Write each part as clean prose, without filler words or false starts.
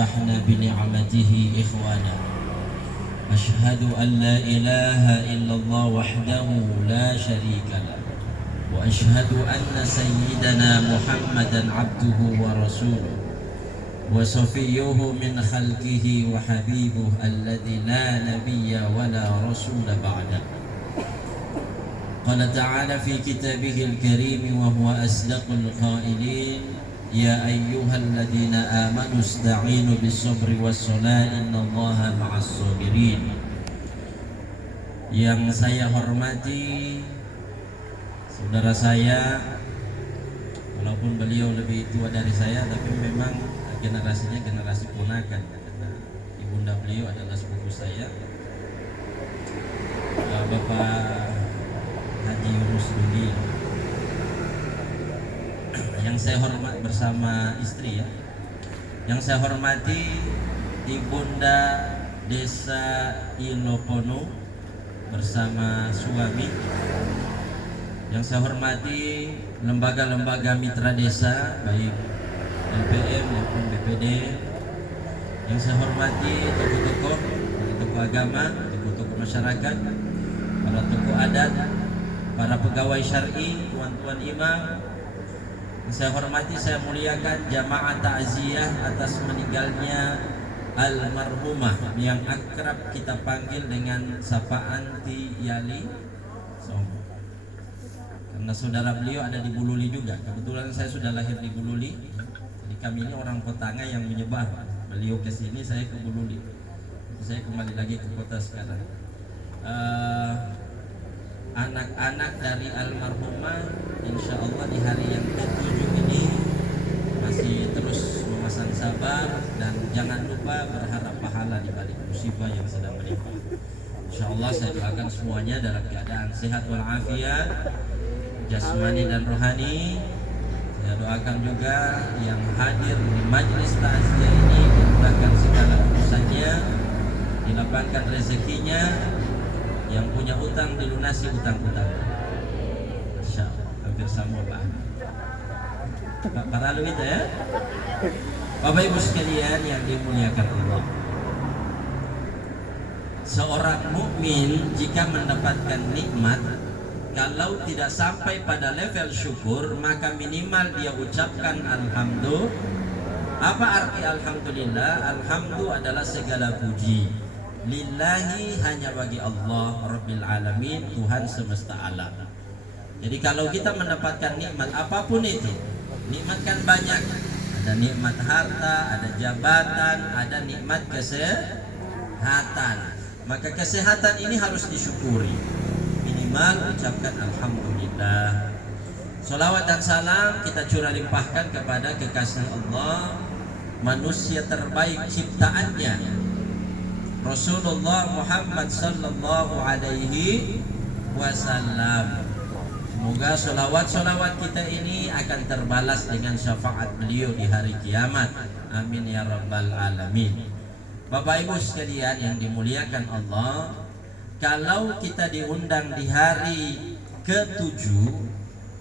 فأصبحنا بنعمته إخوانا أشهد أن لا إله إلا الله وحده لا شريك له وأشهد أن سيدنا محمدا عبده ورسوله وصفيه من خلقه وحبيبه الذي لا نبي ولا رسول بعده. قال تعالى في كتابه الكريم وهو أصدق القائلين يا أيها الذين آمنوا استعينوا بالصبر والصلاة إن الله مع الصابرين. Yang saya hormati saudara saya, walaupun beliau lebih tua dari saya, tapi memang generasinya generasi ponakan karena ibunda beliau adalah sepupu saya, Bapak Haji Yunus Dudi. Yang saya hormat bersama istri ya. Yang saya hormati Ibunda Desa Ilopono bersama suami. Yang saya hormati lembaga-lembaga mitra desa baik LPM maupun BPD. Yang saya hormati tokoh-tokoh agama, tokoh-tokoh masyarakat, para tokoh adat, para pegawai syar'i, tuan-tuan imam. Yang saya hormati, saya muliakan jamaah takziah atas meninggalnya almarhumah yang akrab kita panggil dengan sapaan Ti Yali Somo. Karena saudara beliau ada di Bululi juga. Kebetulan saya sudah lahir di Bululi. Jadi kami ini orang Petanga yang menyebar. Beliau ke sini, saya ke Bululi. Saya kembali lagi ke kota sekarang. Anak-anak dari almarhumah insya Allah di hari yang ke-7 ini masih terus memasang sabar dan jangan lupa berharap pahala di balik musibah yang sedang menimpa. Insya Allah saya doakan semuanya dalam keadaan sehat walafiat jasmani dan rohani. Saya doakan juga yang hadir di majelis takziah ini dimudahkan segala urusannya, dilapangkan rezekinya, yang punya utang dilunasi utang-utang. Masya Allah, hampir sama Pak. Para lu itu ya. Bapak Ibu sekalian yang dimuliakan Allah. Seorang mukmin jika mendapatkan nikmat, kalau tidak sampai pada level syukur, maka minimal dia ucapkan alhamdulillah. Apa arti alhamdulillah? Alhamdulillah adalah segala puji lillahi, hanya bagi Allah Rabbil Alamin, Tuhan semesta alam. Jadi kalau kita mendapatkan nikmat apapun itu, nikmat kan banyak. Ada nikmat harta, ada jabatan, ada nikmat kesehatan. Maka kesehatan ini harus disyukuri. Minimal ucapkan alhamdulillah. Salawat dan salam kita curah limpahkan kepada kekasih Allah, manusia terbaik ciptaannya, Rasulullah Muhammad sallallahu alaihi wasallam. Semoga solawat kita ini akan terbalas dengan syafaat beliau di hari kiamat. Amin ya rabbal alamin. Bapak Ibu sekalian yang dimuliakan Allah, kalau kita diundang di hari ke-7,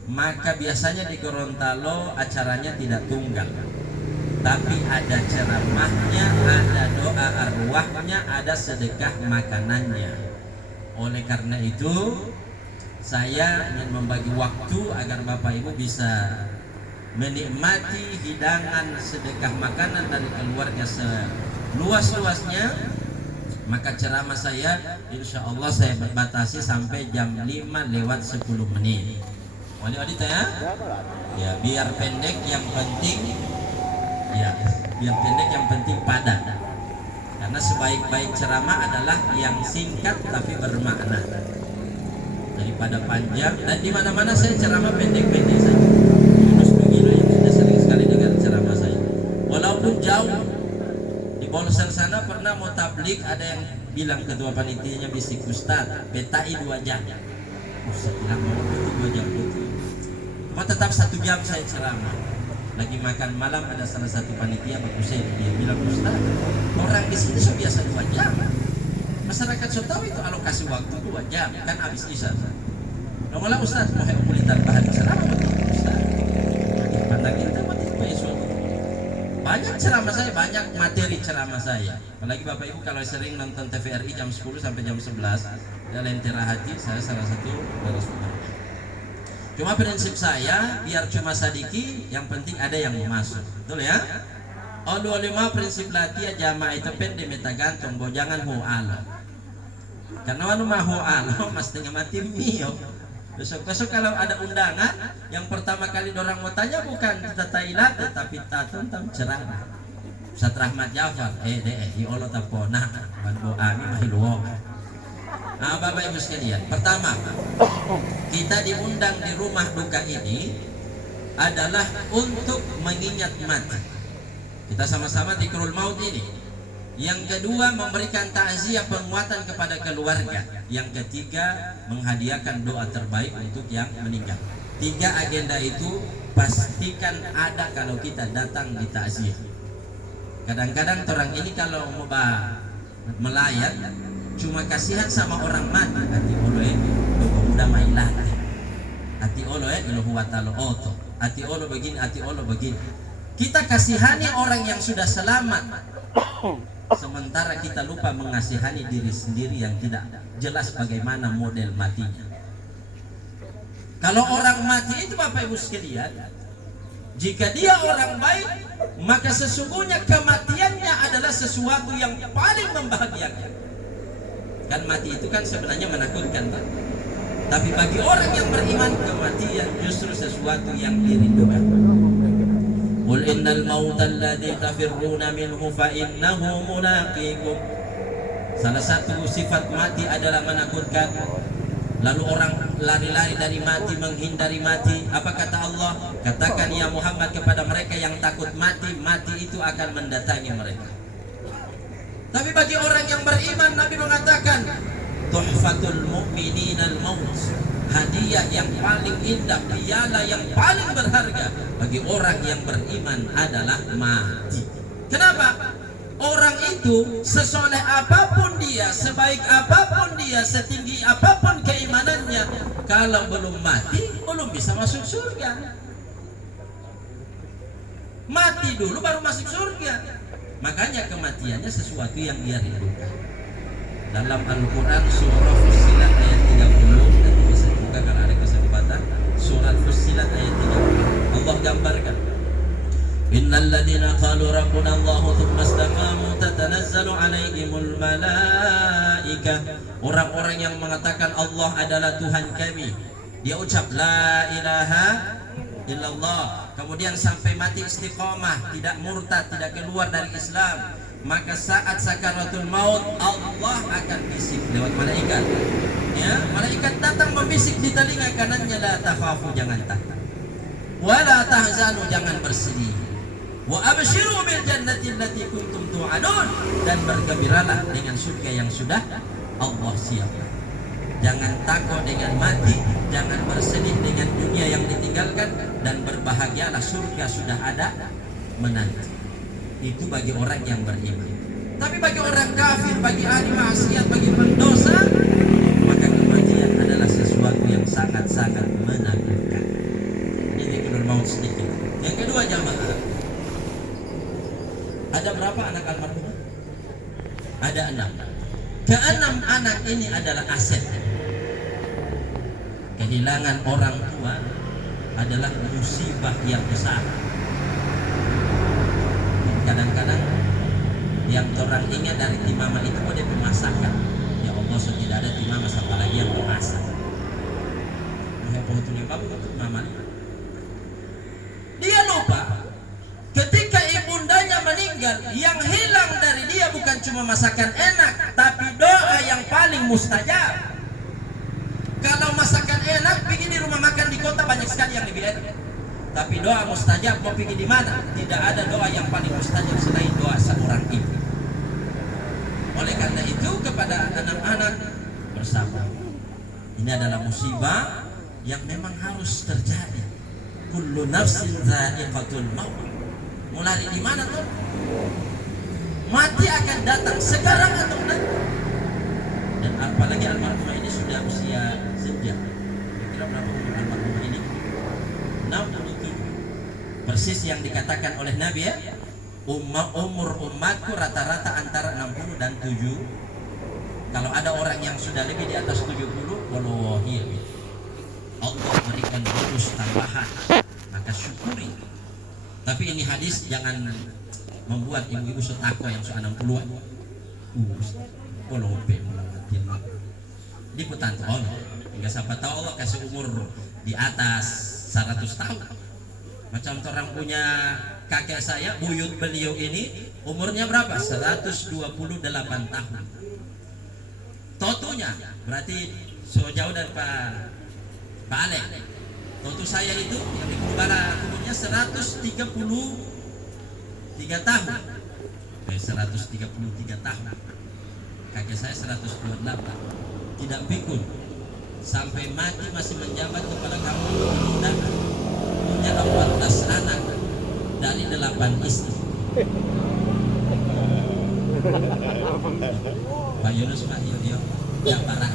maka biasanya di Gorontalo acaranya tidak tunggal, tapi ada ceramahnya, ada doa arwahnya, ada sedekah makanannya. Oleh karena itu saya ingin membagi waktu agar Bapak Ibu bisa menikmati hidangan sedekah makanan dari keluarga seluas-luasnya. Maka ceramah saya insya Allah saya batasi sampai jam 5:10. Wali-wali ya? Ya biar pendek yang penting. Ya, biar pendek yang penting padat. Karena sebaik-baik ceramah adalah yang singkat tapi bermakna. Daripada panjang, dan di mana-mana saya ceramah pendek-pendek saja. Yunus Dugilo yang sudah sering sekali dengar ceramah saya. Walaupun jauh di Bolsel sana pernah mau tablik, ada yang bilang ketua panitianya, bisik Ustaz, petai 2 jam. Ustaz bilang mau 2 jam itu. Cuma tetap 1 jam saya ceramah. Lagi makan malam ada salah satu panitia Pak Hussein, dia bilang, Ustaz, orang di sini sudah biasa 2 jam. Masyarakat sudah tahu itu alokasi waktu 2 jam kan habis isya. Nongol Ustaz, mau kulitan bahan ceramah betul Ustaz. Pandang itu mati isu. banyak ceramah saya, banyak materi ceramah saya. Apalagi Bapak Ibu kalau sering nonton TVRI jam 10 sampai jam 11, ya Lentera Hati, saya salah satu narasumber. Cuma prinsip saya, biar cuma sadiki, yang penting ada yang mau masuk. Betul ya? Olu lima prinsip latihan jamaah itu pendek meta gantung, jangan hu'alo. Karena wanu mah hu'alo, mesti mati mio. Besok-besok kalau ada undangan, yang pertama kali orang mau tanya bukan tata ilat, tapi tentang ceramah. Ustaz Rahmat Jafar, di Allah tapona, bantu ami mahiluwo. Nah, Bapak Ibu sekalian, pertama kita diundang di rumah duka ini adalah untuk mengingat mati. Kita sama-sama zikrul maut ini. Yang kedua, memberikan takziah penguatan kepada keluarga. Yang ketiga, menghadiahkan doa terbaik untuk yang meninggal. 3 agenda itu pastikan ada kalau kita datang di takziah. Kadang-kadang orang ini kalau mau melayat cuma kasihan sama orang mati. Hati oloe udah mailah. Hati oloe ilahu wa ta'ala oto. Hati olo begini, hati olo begini. Kita kasihani orang yang sudah selamat, sementara kita lupa mengasihani diri sendiri yang tidak jelas bagaimana model matinya. Kalau orang mati itu Bapak Ibu sekalian, jika dia orang baik, maka sesungguhnya kematiannya adalah sesuatu yang paling membahagiakan. Kan mati itu kan sebenarnya menakutkan, Pak. Tapi bagi orang yang beriman, kematian justru sesuatu yang dirindukan. Qul innal mauta alladzi tafirruna minhu fa innahu mulaqikum. Salah satu sifat mati adalah menakutkan. Lalu orang lari-lari dari mati, menghindari mati. Apa kata Allah? Katakan ya Muhammad kepada mereka yang takut mati, mati itu akan mendatangi mereka. Tapi bagi orang yang beriman, Nabi mengatakan tuhfatul mu'minina al-maut. Hadiah yang paling indah, piala yang paling berharga bagi orang yang beriman adalah mati. Kenapa? Orang itu sesoleh apapun dia, sebaik apapun dia, setinggi apapun keimanannya, kalau belum mati belum bisa masuk surga. Mati dulu baru masuk surga. Makanya kematiannya sesuatu yang dia rindukan. Dalam Al-Quran surah Fussilat ayat 30, nanti bisa juga kalau ada kesempatan, surat Fussilat ayat 30, Allah gambarkan innal ladzina qalu rabbuna Allah tsumma istaqamu tatanazzalu alaihimul malaikah. Orang-orang yang mengatakan Allah adalah Tuhan kami, dia ucap la ilaha illallah, kemudian sampai mati istiqomah, tidak murtad, tidak keluar dari Islam, maka saat sakaratul maut Allah akan bisik lewat malaikat. Ya, malaikat datang membisik di telinga kanannya, la takhafu, jangan takut, wala tahzanu, jangan bersedih, wa abshiru bil jannati allati kuntum tu'adun, dan bergembiralah dengan surga yang sudah Allah siapkan. Jangan takut dengan mati, jangan bersedih dengan dunia yang ditinggalkan, dan berbahagialah surga sudah ada menanti. Itu bagi orang yang beriman. Tapi bagi orang kafir, bagi ahli maksiat, bagi pendosa, maka kematian adalah sesuatu yang sangat-sangat menakutkan. Ini kalau mau sedikit. Yang kedua jamaah, ada berapa anak almarhum? Ada 6. Ke-6 anak ini adalah aset. Kehilangan orang tua adalah musibah yang besar. Kadang-kadang yang orang ingat dari timama itu ada pemasakan. Ya Allah, tidak ada timama siapa lagi yang memasak. Dia lupa ketika ibundanya meninggal, yang hilang dari dia bukan cuma masakan enak, tapi doa yang paling mustajab. Kalau masakan enak, pergi di rumah makan di kota banyak sekali yang lebih enak. Tapi doa mustajab mau pergi di mana? Tidak ada doa yang paling mustajab selain doa seorang ibu. Oleh karena itu kepada anak-anak bersabar. Ini adalah musibah yang memang harus terjadi. Kullu nafsin dha'iqatul maut. Mulai di mana tuh? Mati akan datang sekarang atau nanti. Dan apalagi almarhumah ini sudah usia senja. Kira berapa umur almarhumah ini? 67. Persis yang dikatakan oleh Nabi ya. umur umatku rata-rata antara 60 dan 7. Kalau ada orang yang sudah lebih di atas 70, wallahi Allah berikan bonus tambahan, maka syukuri. Tapi ini hadis jangan membuat ibu-ibu sotako yang sudah 60-an. Walau melawatin di petanton hingga siapa tahu Allah kasih umur di atas 100 tahun. Macam orang punya kakek saya, buyut beliau ini umurnya berapa? 128 tahun. Totunya berarti so jauh dari Pak Alek. Totu saya itu yang di Kubara umurnya 133 tahun. 133 tahun. Kakek saya 128. Tidak pikun. Sampai mati masih menjabat kepala kamu undangan. Punya 14 anak dari 8 istri. Pak Yunus, Pak Yunus yang parah.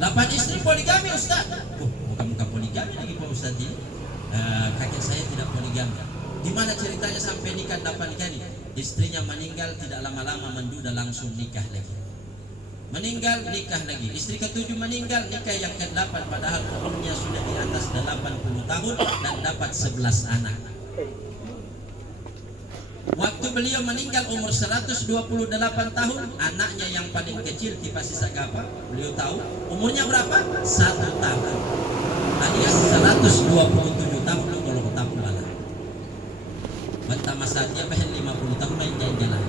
8 istri poligami, Ustaz. Bukan poligami lagi Pak Ustaz ini. Kakek saya tidak poligami. Gimana ceritanya sampai nikah 8 kali? Istrinya meninggal, tidak lama-lama menduda langsung nikah lagi. Meninggal, nikah lagi. Istri ke-7 meninggal, nikah yang ke-8, padahal umurnya sudah di atas 80 tahun dan dapat 11 anak. Waktu beliau meninggal umur 128 tahun, anaknya yang paling kecil Kipasi Sagapa, beliau tahu umurnya berapa? 1 tahun. Alias 127 tahun kalau tahu malah. Bantama saatnya bahan 50 tahun main jalan-jalan.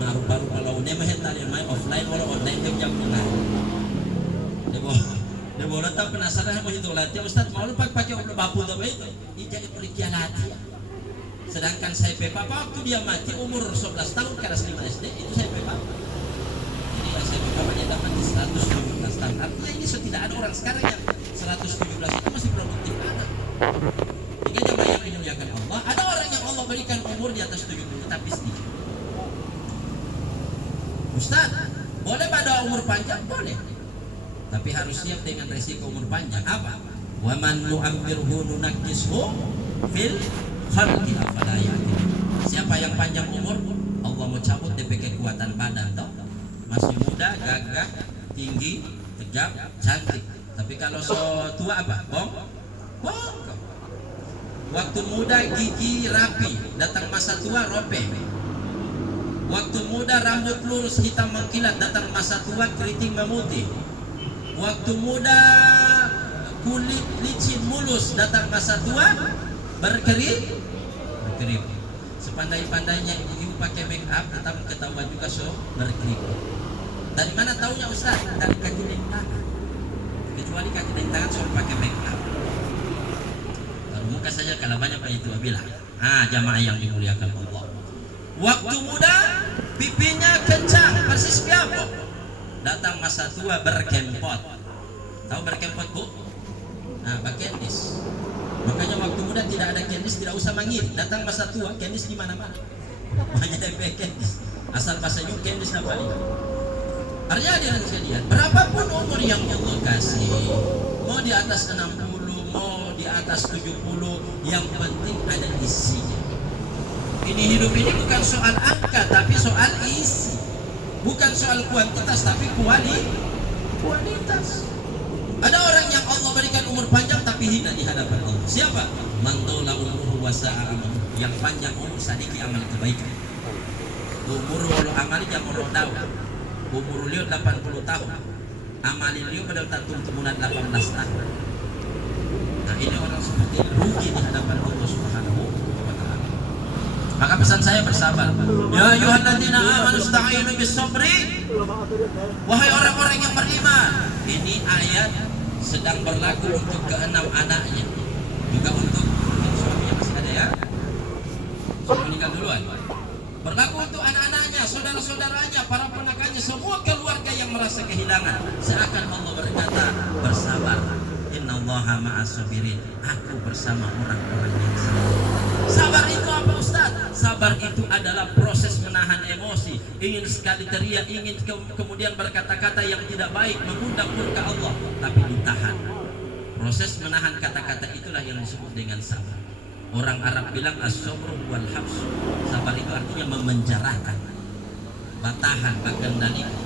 Baru kalau dia main tadi main offline walau online dia jam mulai. Dia boleh tak penasaran sama itu latih Ustaz mau lupa pakai obat bapu tapi itu ijazah periksa latih. Sedangkan saya pepa waktu dia mati umur 11 tahun kelas 5 SD itu saya pepa. Jadi yang saya pepa banyak dapat di 117 tahun. Artinya ini tidak ada orang sekarang yang 117 itu masih produktif anak. Jika jamaah yang dimuliakan Allah, ada orang yang Allah berikan umur di atas 70 tapi sedikit. Ustaz, boleh pada umur panjang? Boleh. Tapi harus siap dengan resiko umur panjang. Apa? Wa man nu'ammirhu nunakkishu fil khalqi afala ya'qilun. Siapa yang panjang umur, Allah mau cabut DP kekuatan badan toh. Masih muda, gagah, tinggi, tegap, cantik. Tapi kalau so tua apa? Bongkok. Waktu muda gigi rapi, datang masa tua robek. Waktu muda rambut lurus hitam mengkilat, datang masa tua keriting memutih. Waktu muda kulit licin mulus, datang masa tua berkerip. Sepandai-pandainya ibu pakai make up, tetap ketahuan juga so berkerip. Dari mana taunya Ustaz? Dari kaki dan tangan. Kecuali kaki dan tangan so pakai make up. Kalau muka saja kalau banyak itu bilang. Jamaah yang dimuliakan Allah. Waktu muda pipinya kencang persis piapo. Datang masa tua berkempot. Tahu berkempot bu? Berkendis. Makanya waktu muda tidak ada kendis, tidak usah mangir. Datang masa tua kendis di mana-mana. Banyak DP kendis. Asal bahasa New kendis apa lihat. Artinya hadirin sekalian, berapapun umur yang Allah kasih, mau di atas 60, mau di atas 70, yang penting ada isinya. Ini hidup ini bukan soal angka tapi soal isi. Bukan soal kuantitas tapi kualitas. Ada orang yang Allah berikan umur panjang tapi hina di hadapan Allah. Siapa? Man tawla umruhu wa sa'a amaluhu. Yang panjang umur sedikit amal kebaikan. Umur walau amali jamur daw. Umur liu 80 tahun. Amali liu pada tatum temunan 18 tahun. Nah, ini orang seperti rugi di hadapan Allah Subhanahu. Maka pesan saya bersabar. Ya ayyuhalladzina amanu ista'inu bis-sabri. Wahai orang-orang yang beriman, ini ayat sedang berlaku untuk keenam anaknya. Juga untuk suaminya masih ada ya. Sudah meninggal duluan. Berlaku untuk anak-anaknya, saudara-saudaranya, para ponakannya, semua keluarga yang merasa kehilangan. Seakan Allah berkata, bersabar. Innallaha ma'as-sabirin. Aku bersama orang-orang yang sabar. Sabar itu apa Ustaz? Sabar itu adalah proses menahan emosi. Ingin sekali teriak, ingin kemudian berkata-kata yang tidak baik, mengundang murka Allah, tapi ditahan. Proses menahan kata-kata itulah yang disebut dengan sabar. Orang Arab bilang as-sabru wal habs. Sabar itu artinya memenjarakan, batahan, mengendalikan.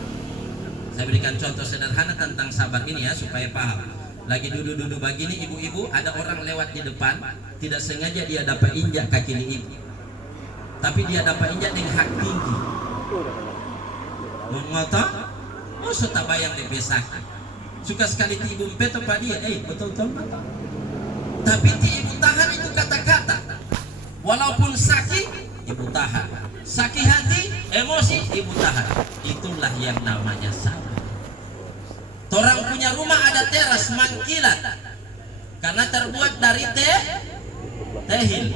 Saya berikan contoh sederhana tentang sabar ini ya supaya paham. Lagi duduk-duduk begini ibu-ibu, ada orang lewat di depan, tidak sengaja dia dapat injak kaki ibu. Tapi dia dapat injak dengan hak tinggi. Mengotot, oh sudah bayang DP sakit. Suka sekali ti ibu peto pak dia, betul-betul. Tapi ti ibu tahan itu kata-kata. Walaupun sakit, ibu tahan. Sakit hati, emosi, ibu tahan. Itulah yang namanya sabar. Orang punya rumah ada teras mangkilat karena terbuat dari tehil.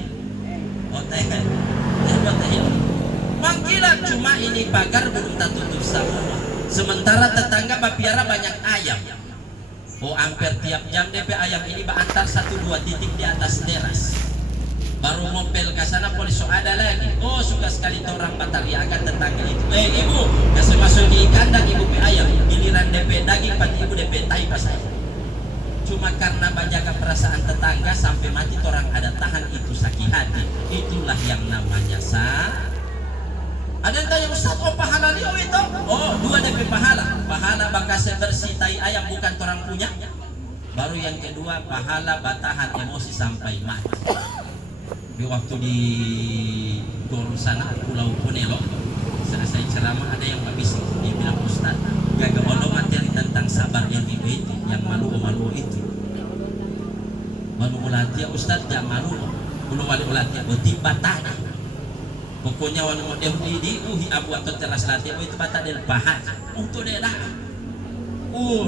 Oh tehil. Mangkilat cuma ini pagar belum tertutup semua. Sementara tetangga bapiara banyak ayam. Oh hampir tiap jam DP ayam ini antar 1-2 titik di atas teras. Baru mobil ke sana polisi ada lagi. Oh suka sekali orang batariakan tetangga itu. Ibu kasih masuk di kandang ibu pe ayam. Giliran DP daging pati ibu DP tai pas ayam. Cuma karena menjaga perasaan tetangga sampai mati orang ada tahan itu sakit hati. Itulah yang namanya Ada yang tanya Ustaz, oh pahala dia itu? Oh 2 DP pahala. Pahala bakasnya bersih tai ayam bukan orang punya. Baru yang kedua pahala batahan emosi sampai mati. Di waktu di Gor sana Pulau Punelo selesai ceramah ada yang habis dia bilang Ustaz gagal Allah materi tentang sabar yang itu yang malu itu malu ulat ya Ustaz jangan malu belum malu ulat ya beti batana pokoknya wanu model di abu atau teras latih itu bata del pahat untuk dia dah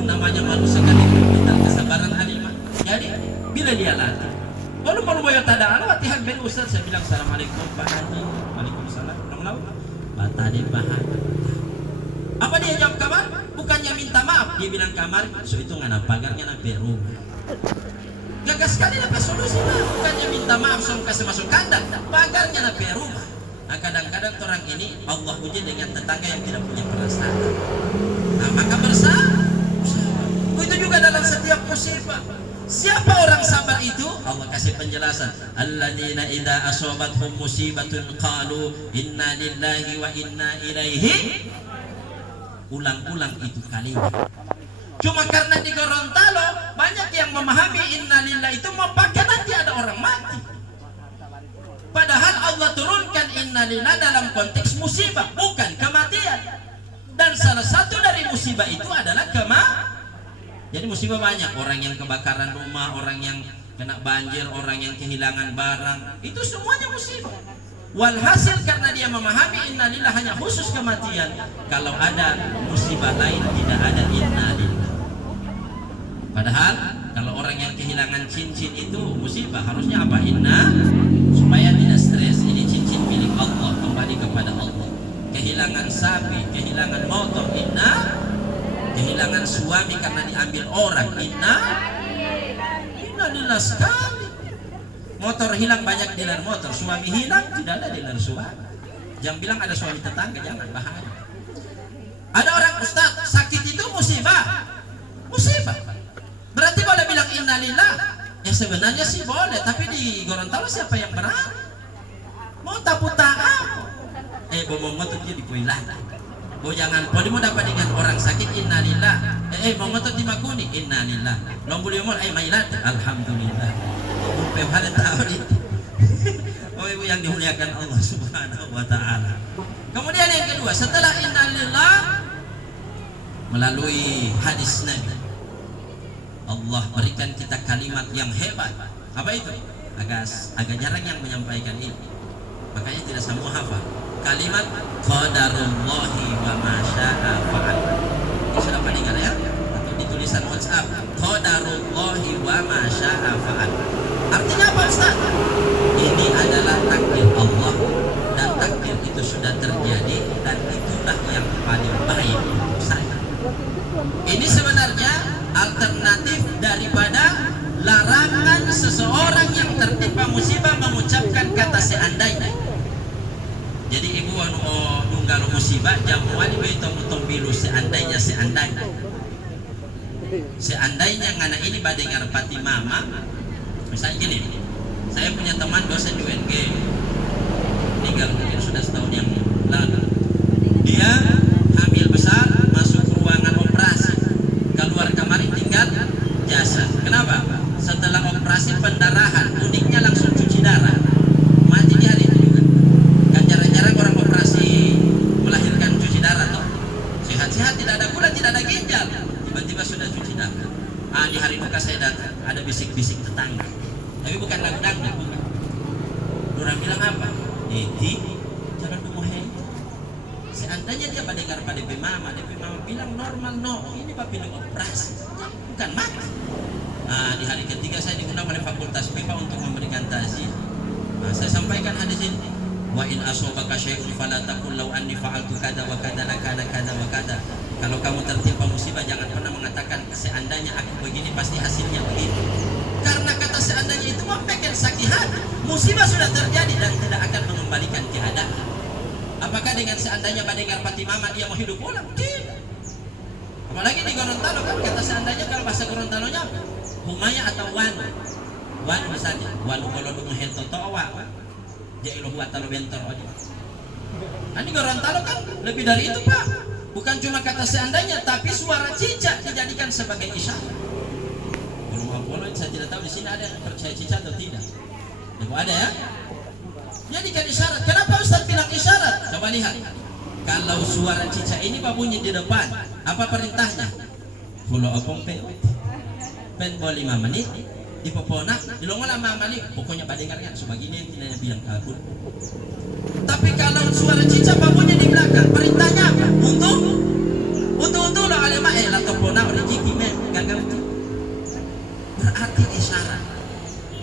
namanya malu sekali kita kesabaran alimah. Jadi bila dia latih kalau malu bayar tada ala latihan ben Ustaz saya bilang assalamualaikum Pak Haji. Waalaikumsalam. Bata dia bahan. Apa dia jawab kamar? Bukannya minta maaf, dia bilang kamar. So itu ngana pagarnya nape rumah. Gagas sekali dapat solusi lah. Bukannya minta maaf so kasih masuk kandang, pagarnya nape rumah. Nah kadang-kadang orang ini Allah uji dengan tetangga yang tidak punya perasaan. Nah maka bersama. Itu juga dalam setiap musibah. Siapa orang sabar itu? Allah kasih penjelasan. Alladzina idza asabathum musibatun qalu inna lillahi wa inna ilaihi. Ulang-ulang itu kalimat. Cuma karena di Gorontalo banyak yang memahami inna lillahi itu mau pakai nanti ada orang mati. Padahal Allah turunkan inna lillahi dalam konteks musibah, bukan kematian. Dan salah satu dari musibah itu adalah Jadi musibah banyak, orang yang kebakaran rumah, orang yang kena banjir, orang yang kehilangan barang, itu semuanya musibah. Walhasil karena dia memahami innalillah hanya khusus kematian, kalau ada musibah lain tidak ada innalillah. Padahal kalau orang yang kehilangan cincin itu musibah, harusnya apa? Inna, supaya tidak stres. Ini cincin milik Allah, kembali kepada Allah. Kehilangan sapi, kehilangan motor, inna. Kehilangan suami karena diambil orang, innalillah sekali. Motor hilang banyak dealer motor, suami hilang tidak ada dealer suami. Jangan bilang ada suami tetangga, jangan, bahaya. Ada orang Ustaz sakit itu musibah, berarti boleh bilang innalillah? Ya sebenarnya sih boleh, tapi di Gorontalo siapa yang berani? Mau taputa apa? Bomong motor dia dipuilah. Oh jangan, kalau mau dapat dengan orang sakit innalillah. Mau ngotot di Makuni innalillah. Long boleh mau mailat alhamdulillah. Bukan hal tahu itu. Oh ibu yang dimuliakan Allah Subhanahu wa taala. Kemudian yang kedua, setelah innalillah melalui hadis Nabi Allah berikan kita kalimat yang hebat. Apa itu? Agak jarang yang menyampaikan ini. Makanya tidak semua hafal. Kalimat qadarullahi wa ma syaa fa'al. Ini sudah pernah dengar ya? Atau di tulisan WhatsApp. Qadarullahi wa ma syaa fa'al. Artinya apa Ustaz? Ini adalah takdir Allah dan takdir itu sudah terjadi dan itulah yang paling baik untuk saya. Ini sebenarnya alternatif daripada larangan seseorang yang tertimpa musibah mengucapkan kata seandainya. Jadi ibu nunggal musibah jamu wali betong bilu seandainya ngana ini badengar pati mama misalnya gini Saya punya teman dosen di UNG, meninggal mungkin sudah setahun yang lalu. Dia hamil besar, masuk ruangan operasi, keluar kamar tinggal jasad. Kenapa? Setelah operasi pendarahan, uniknya langsung cuci darah, mati di hari itu juga. Kan jarang-jarang orang operasi melahirkan cuci darah toh. Sehat-sehat, tidak ada gula, tidak ada ginjal, tiba-tiba sudah cuci darah. Di hari duka saya datang, ada bisik-bisik tetangga, tapi bukan lagu dangdut, bukan. Orang bilang apa? Jangan dumuhin. Seandainya dia mendengar pada DP Mama bilang normal, no, ini papi operasi, bukan mati. Di hari ketiga saya diundang oleh Fakultas PIPA untuk memberikan takziah. Saya sampaikan hadis ini. Wa in asobaka syai'un fala taqul law anni fa'altu kada wa kada lakana kada wa kada. Kalau kamu tertimpa musibah, jangan pernah mengatakan seandainya aku begini pasti hasilnya begitu. Karena kata seandainya itu membuat sakit hati. Musibah sudah terjadi dan tidak akan mengembalikan keadaan. Apakah dengan seandainya mendengar pati mama dia mau hidup ulang? Tidak. Apalagi di Gorontalo kan kata seandainya, kalau bahasa Gorontalonya humaya atau wanu misalnya, wanu kalau lu ngehento toa jailoh buat talo bentor aja. Ini Gorontalo kan lebih dari itu Pak, bukan cuma kata seandainya, tapi suara cicak dijadikan sebagai isyarat. Kalau saya tidak tahu di sini ada yang percaya cicak atau tidak. Kalau ada ya, jadikan isyarat. Kenapa Ustaz bilang isyarat? Coba lihat, kalau suara cicak ini bunyi di depan, apa perintahnya? Kalau opong pen boleh 5 menit di popona di longola mamali, pokoknya badengarnya sebagini tidak bilang kabur. Tapi kalau suara cicak bunyi di belakang, perintahnya apa? Untuk lo alema la topona rezeki men gagal. Berarti isyarat.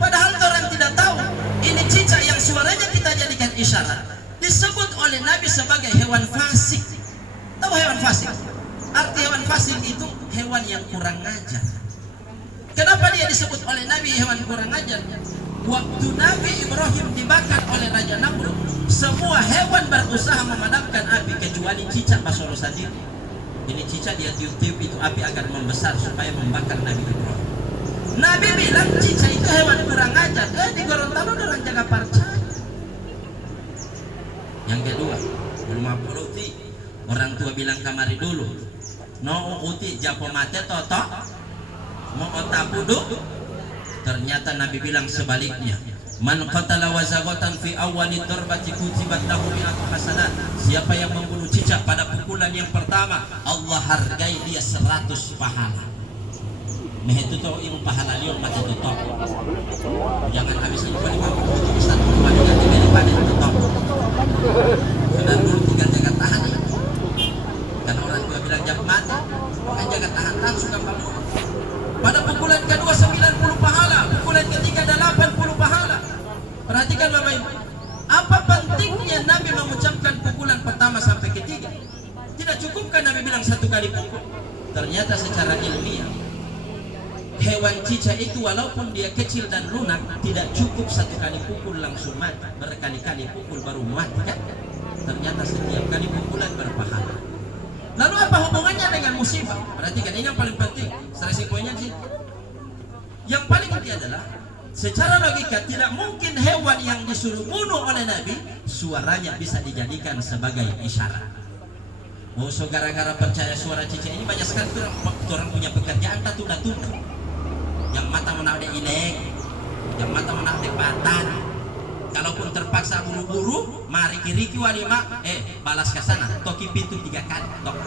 Padahal orang tidak tahu ini cicak yang suaranya kita jadikan isyarat disebut oleh Nabi sebagai hewan fasik. Tahu hewan fasik? Arti hewan fasik itu hewan yang kurang ajar. Kenapa dia disebut oleh Nabi hewan kurang ajar? Waktu Nabi Ibrahim dibakar oleh Raja Namrud, semua hewan berusaha memadamkan api kecuali cicak Basoro sendiri. Ini cicak dia tiup-tiup itu api akan membesar supaya membakar Nabi Ibrahim. Nabi bilang cicak itu hewan kurang ajar. Di Gorontalo orang jaga percaya. Yang kedua, rumah puluti, orang tua bilang kamari dulu. No uti japo mate toto, mau otak buduk. Ternyata Nabi bilang sebaliknya. Man qatala wazagatan fi awwali darbati kutibat lahu mi'atu hasanat. Siapa yang membunuh cicak pada pukulan yang pertama, Allah hargai dia 100 pahala. Meh itu tahu ilmu pahala liur mati tutup. Jangan habis ini pada mampu itu Ustaz pada ganti pada tutup. Sudah dulu tinggal jaga tahan. Karena orang tua bilang jangan mati, maka jaga tahan langsung gampang. Pada pukulan kedua 90 pahala, pukulan ketiga 80 pahala. Perhatikan Bapak Ibu, apa pentingnya Nabi mengucapkan pukulan pertama sampai ketiga? Tidak cukupkan Nabi bilang 1 kali pukul. Ternyata secara ilmiah, hewan cicak itu walaupun dia kecil dan lunak, tidak cukup 1 kali pukul langsung mati, berkali-kali pukul baru mati kan? Ternyata setiap kali pukulan berpahala. Lalu apa hubungannya dengan musibah? Perhatikan, ini yang paling penting. Stressing pointnya sih. Yang paling penting adalah secara logika tidak mungkin hewan yang disuruh bunuh oleh Nabi suaranya bisa dijadikan sebagai isyarat. Oh, so gara-gara percaya suara cicak ini banyak sekali orang punya pekerjaan tunda-tunda. Yang mata menarik ilek, yang mata menarik batan. Kalaupun terpaksa buru-buru, mari kiri walima, balas ke sana, toki pintu 3 kali, tok.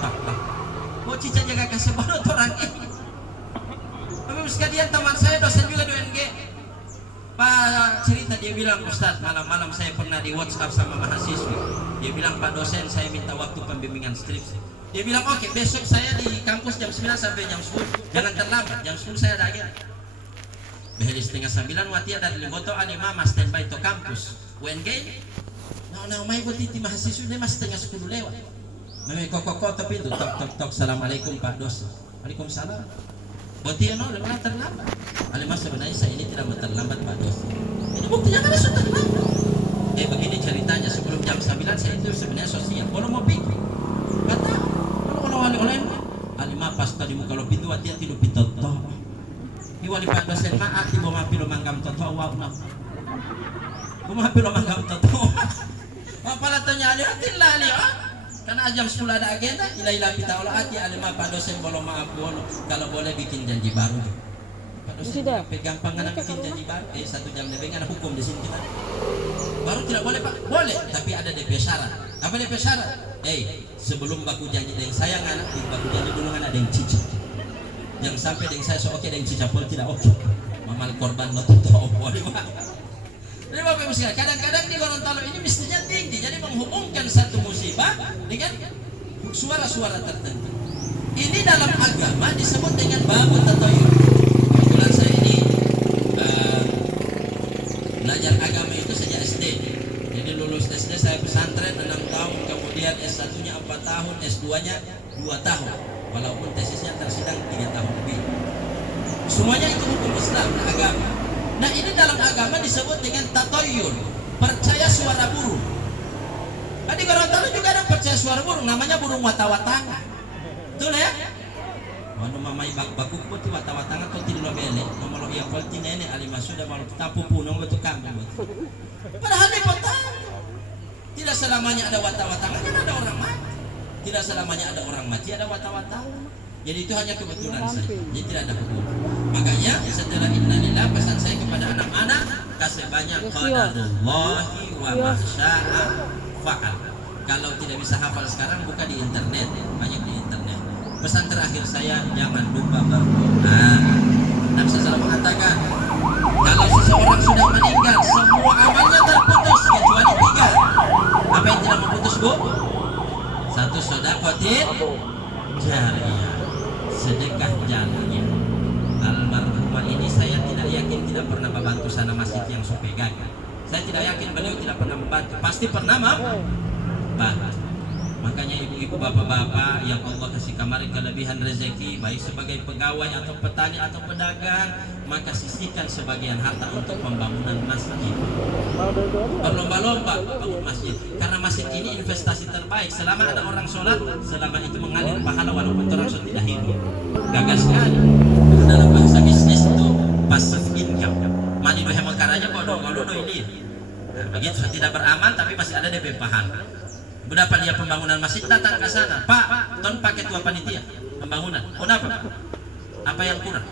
Oh, cicak jaga kasih bodoh orang ini. Bapak sekalian, teman saya dosen juga di UNG. Pak cerita, dia bilang, Ustaz, malam-malam saya pernah di WhatsApp sama mahasiswa. Dia bilang, Pak dosen, saya minta waktu pembimbingan skripsi. Dia bilang, oke, besok saya di kampus jam 9 sampai jam 10. Jangan terlambat, jam 10 saya ada agenda. Beheli 8:30 watia dari Limboto A5 mas standby to kampus UNG. Nah, may buti mahasiswa ini mas 9:30 lewat. May koko-koko pintu tok. Assalamualaikum Pak Dos. Waalaikumsalam. Buti lewat terlambat. Mas sebenarnya saya ini tidak terlambat Pak Dos. Ini buktinya kan sudah terlambat. Begini ceritanya, sebelum jam 9 saya itu sebenarnya sosial. Kalau mau pikir, kata kalau oleh A5 pas tadi muka lo pintu watia tidur pintu tok. Iwali Pak dosen maaf tiba mampir manggam toto wow. Kumaha pilo manggap totoo. Mapala to nya alihatin lali karena jam 10 ada agenda ila pita olah hati alima pak dosen bolong maaf kalau boleh bikin janji baru. Pak dosen gampang kan bikin janji baru 1 jam lebih kan hukum di sini kita. Baru tidak boleh Pak, boleh tapi ada DP syarat. Apa DP syarat? Sebelum baku janji dengan saya anak di baku janji dulu kan ada yang cicak. Jangan sampai dengan saya oke dengan cicak pun tidak oke. Mamal korban lo tuh boleh Pak. Jadi Bapak Ibu sekalian, kadang-kadang di Gorontalo ini mestinya tinggi, jadi menghubungkan satu musibah dengan suara-suara tertentu. Ini dalam agama disebut dengan babu tatoyur. Kebetulan saya ini belajar agama itu sejak SD. Jadi lulus SD saya pesantren 6 tahun, kemudian S1-nya 4 tahun, S2-nya 2 tahun. Walaupun tesisnya tersidang 3 tahun lebih. Semuanya itu hukum Islam, agama. Nah ini dalam agama disebut dengan tatoyur, percaya suara burung. Nah, di Gorontalo juga ada percaya suara burung, namanya burung watawatanga. Betul ya? Wano mamay bakbakuk mo ti watawatanga to ti lobele, nomalo iya kolti nene alima sudah malu tapu punong betul kami. Padahal di kota tidak selamanya ada watawatanga, kan ada orang mati. Tidak selamanya ada orang mati, ada watawatanga. Jadi itu hanya kebetulan saja, jadi tidak ada hukum. Makanya setelah innalillah pesan saya kepada anak-anak kasih banyak qadarullahi wa masya'a fa'al. Kalau tidak bisa hafal sekarang buka di internet, banyak di internet. Pesan terakhir saya jangan lupa berdoa. Nabi SAW mengatakan kalau seseorang sudah meninggal semua amalnya terputus kecuali 3. Apa yang tidak terputus Bu? 1 sedekah jariyah. Sedekah jariyah. Almarhumah ini saya tidak yakin tidak pernah membantu sana masjid yang Sopegang. Saya tidak yakin beliau tidak pernah membantu. Pasti pernah membantu. Makanya ibu-ibu bapak-bapak yang Allah kasih kemarin kelebihan rezeki, baik sebagai pegawai atau petani atau pedagang, maka sisihkan sebagian harta untuk pembangunan masjid. Berlomba-lomba bangun masjid, karena masjid ini investasi terbaik. Selama ada orang sholat, selama itu mengalir pahala walaupun orang sholat tidak hidup. Gagas sekali. Dalam bahasa bisnis itu passive income. Mani dohe mengkaranya kalau ini. Begitu tidak beramal tapi masih ada DP pahala. Berapa dia pembangunan masjid datang ke sana, Pak, ton pakai tua panitia pembangunan. Kenapa? Apa yang kurang?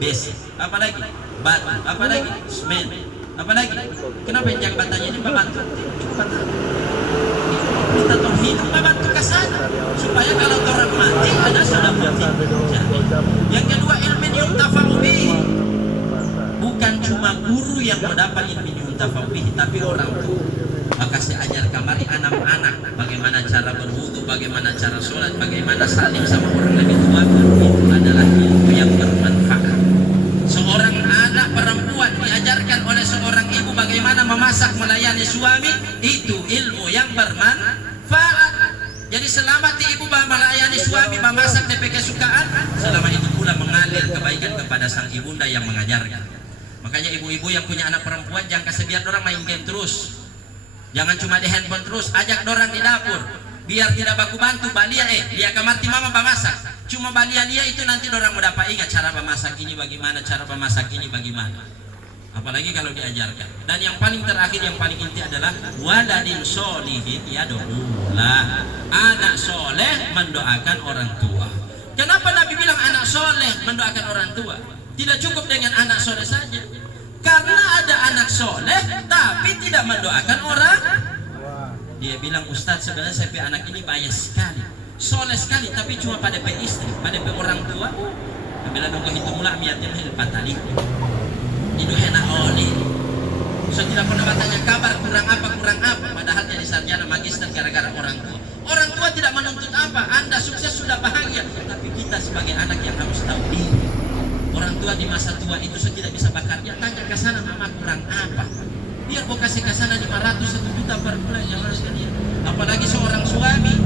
Besi. Apa lagi? Batu. Apa lagi? Semen. Apa lagi? Kenapa yang jabatannya ini membantu? Cukup kita tuh hidup membantu ke sana supaya kalau orang mati ada sudah mati. Yang kedua ilmu yang tafawubi. Bukan cuma guru yang mendapat ilmu yang tafawubi, tapi orang tua. Maka saya ajar kamari anak-anak bagaimana cara berwudu, bagaimana cara sholat, bagaimana saling sama orang lebih tua. Itu adalah ilmu yang bermanfaat. Seorang anak perempuan diajarkan oleh seorang ibu bagaimana memasak melayani suami, itu ilmu yang bermanfaat. Jadi selama ibu melayani suami memasak DP kesukaan, selama itu pula mengalir kebaikan kepada sang ibunda yang mengajarkan. Makanya ibu-ibu yang punya anak perempuan jangan kasih biar orang main game terus. Jangan cuma di handphone terus, ajak dorang di dapur. Biar tidak baku bantu balia dia kamarti mama pemasak. Cuma balia dia itu nanti dorang mau dapat ingat cara memasak ini bagaimana, cara memasak ini bagaimana. Apalagi kalau diajarkan. Dan yang paling terakhir yang paling inti adalah waladin sholihin yad'ulah. Anak soleh mendoakan orang tua. Kenapa Nabi bilang anak soleh mendoakan orang tua? Tidak cukup dengan anak soleh saja. Karena ada anak soleh tapi tidak mendoakan orang. Dia bilang Ustadz sebenarnya saya punya anak ini bias sekali, soleh sekali tapi cuma pada istri, pada orang tua. Bila nunggu itu mula miatnya mahil patali. Itu enak oli. So tidak pernah bertanya kabar kurang apa. Padahal jadi sarjana magister gara-gara orang tua. Orang tua tidak menuntut apa. Anda sukses sudah bahagia. Tapi kita sebagai anak yang harus tahu diri. Orang tua di masa tua itu tidak bisa bekerja, tanya ke sana mama kurang apa. Biar kau kasih ke sana 500 1 juta per bulan jangan sekalian. Apalagi seorang suami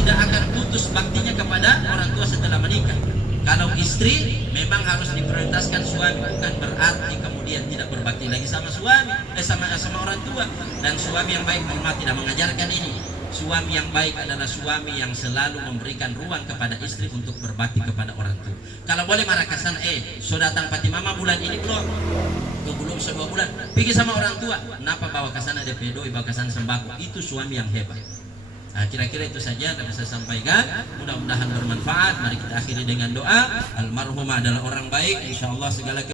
tidak akan putus baktinya kepada orang tua setelah menikah. Kalau istri memang harus diprioritaskan suami, bukan berarti kemudian tidak berbakti lagi sama suami, sama orang tua. Dan suami yang baik memang tidak mengajarkan ini. Suami yang baik adalah suami yang selalu memberikan ruang kepada istri untuk berbakti kepada orang tua. Kalau boleh marah kesan, so datang pati mama bulan ini belum? Belum 2 bulan. Pergi sama orang tua. Kenapa bawa ke sana DP doi, bawa ke sana sembako? Itu suami yang hebat. Nah, kira-kira itu saja yang bisa saya sampaikan. Mudah-mudahan bermanfaat. Mari kita akhiri dengan doa. Almarhumah adalah orang baik. Insya Allah segala